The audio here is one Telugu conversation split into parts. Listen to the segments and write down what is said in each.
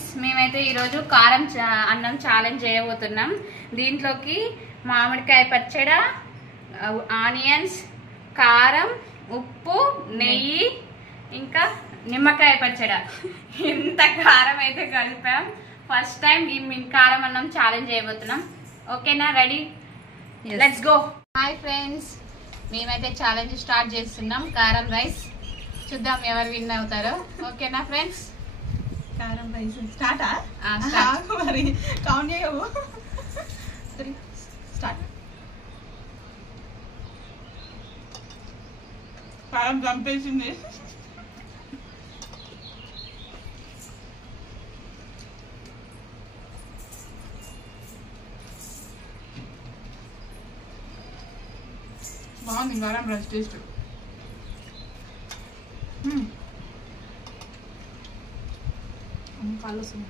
ఫ్రెండ్స్, మేమైతే ఈరోజు కారం అన్నం ఛాలెంజ్ చేయబోతున్నాం. దీంట్లోకి మామిడికాయ పచ్చడి, ఆనియన్స్, కారం, ఉప్పు, నెయ్యి, ఇంకా నిమ్మకాయ పచ్చడి. ఇంత కారం అయితే కలిపాం. ఫస్ట్ టైం ఈ కారం అన్నం ఛాలెంజ్ చేయబోతున్నాం. ఓకేనా? Ready? Let's go. Hi friends, మేమైతే ఛాలెంజ్ స్టార్ట్ చేస్తున్నాం. కారం రైస్ చూద్దాం ఎవరు విన్ అవుతారో. ఓకేనా ఫ్రెండ్స్? కారం రైస్ స్టార్టా? స్టార్ట్. మరి కౌంట్ చేయవు. 3 స్టార్ట్. కారం చంపేసింది. బాగుంది కారం రైస్ టేస్ట్. కాలు వస్తుంది.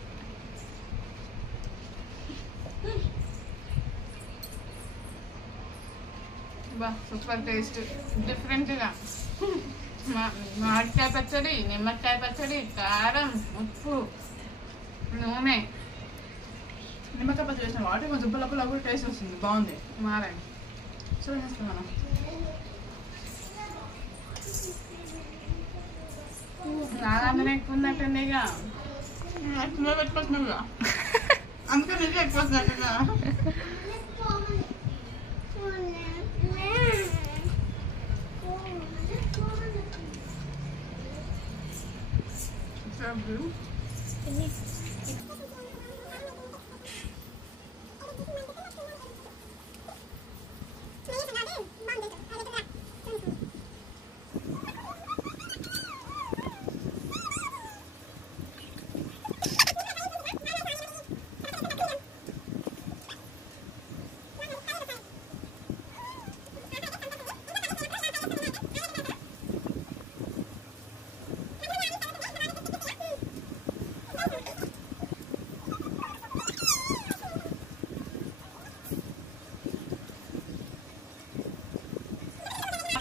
బా సూపర్ టేస్ట్, డిఫరెంట్గా. మామిడికాయ పచ్చడి, నిమ్మకాయ పచ్చడి, కారం, ఉప్పు, నూనె. నిమ్మకాయ పచ్చడి వేసిన వాటి కొంచెం పుల్ల కూడా టేస్ట్ వస్తుంది. బాగుంది. మారండి చూసేస్తాం మనం. నాదందరూ ఎక్కువ ఉన్నట్టుంది. ఇక నువ్వు పెట్టుకొచ్చినావుగా, అందుకే నీకు ఎక్కువ వచ్చినట్టుగా.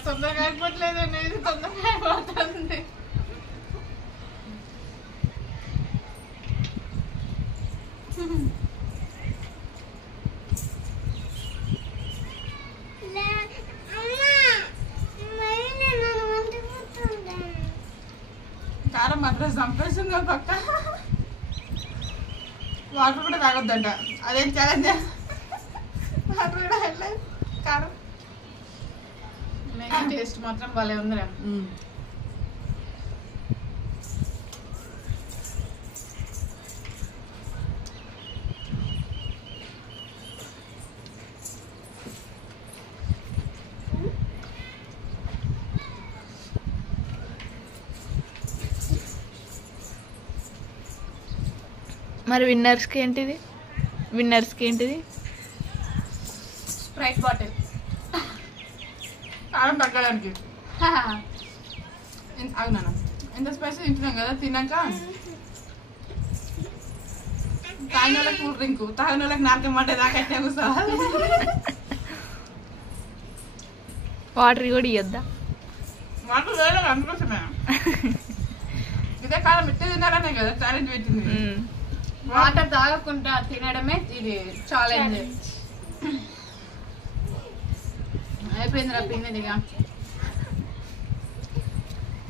తొందరగా అయిపోవట్లేదు అనేది, తొందరగా అయిపోతుంది. కారం మాత్రం చంపేస్తుంది పక్క. వాటర్ కూడా తాగొద్దంట, అదేం ఛాలెంజ్. వాటర్ కూడా వెళ్ళలేదు. కారం టేస్ట్ మాత్రం భలే ఉందిరా. మరి విన్నర్స్కి ఏంటిది? Sprite bottle. కారం తగ్గడానికి. అవునా, ఎంత స్పైసీ తింటున్నాం కదా, తిన్నాక తాగిన వాళ్ళకి కూల్ డ్రింక్, తాగిన వాళ్ళకి నాటకమంటే దాకైతే కూర్చోవాలి. వాటర్ కూడా ఇవ్వద్దా? వాటర్ వేరే అందుకోసమే. ఇదే కాలం ఇట్టే తినాలనే కదా ఛాలెంజ్ పెట్టింది. వాటర్ తాగకుండా తినడమే ఇది ఛాలెంజ్. అయిపోయిందిరా పిండిగా.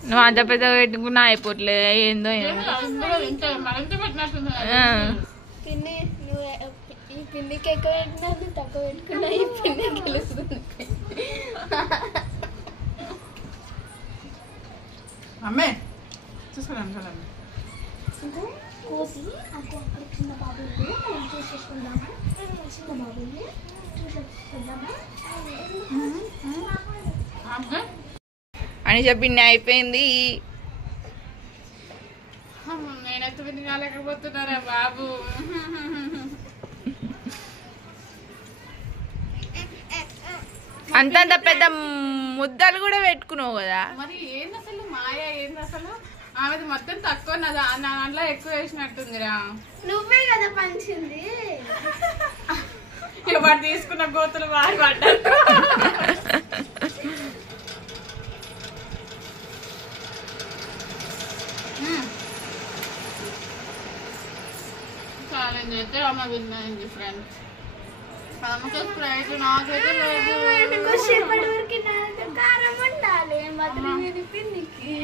నువ్వు అంత పెద్ద పెట్టుకున్నా అయిపోవట్లేదు. ఏందో మరింత పెట్టినట్టుంది. పిండి నువ్వు ఈ పిండికి ఎక్కువ పెట్టినా తక్కువ పెట్టుకున్నా ఈ పిండి గెలుస్తుంది. అమ్మే చూసుకోండి చూడండి. కోసి అక్కడ చిన్న బాబుని చూసేసుకుందాము. చిన్న బాబుని చూసేసుకుందామా అని చెప్పింది. అయిపోయింది. నేనైతే విని కాలేకపోతున్నారా బాబు. అంతంత పెద్ద ముద్దలు కూడా పెట్టుకున్నావు కదా. మరి ఏంది అసలు మాయ, ఏంది అసలు? ఆమెది మొత్తం తక్కువ, నా దాంట్లో ఎక్కువ వేసినట్టుందిరా. నువ్వే కదా పంచింది. ఎవరు తీసుకున్న గోతులు వాడి పడ్డారు. ఛాలెంజ్ అయితే అమ్మ విన్ అయింది ఫ్రెండ్స్. అమ్మకి స్ప్రైట్ నాకైతే లేదు. కొద్దిసేపటి వరకు నా కారం ఉండాలి మాత్రం పిన్నికి.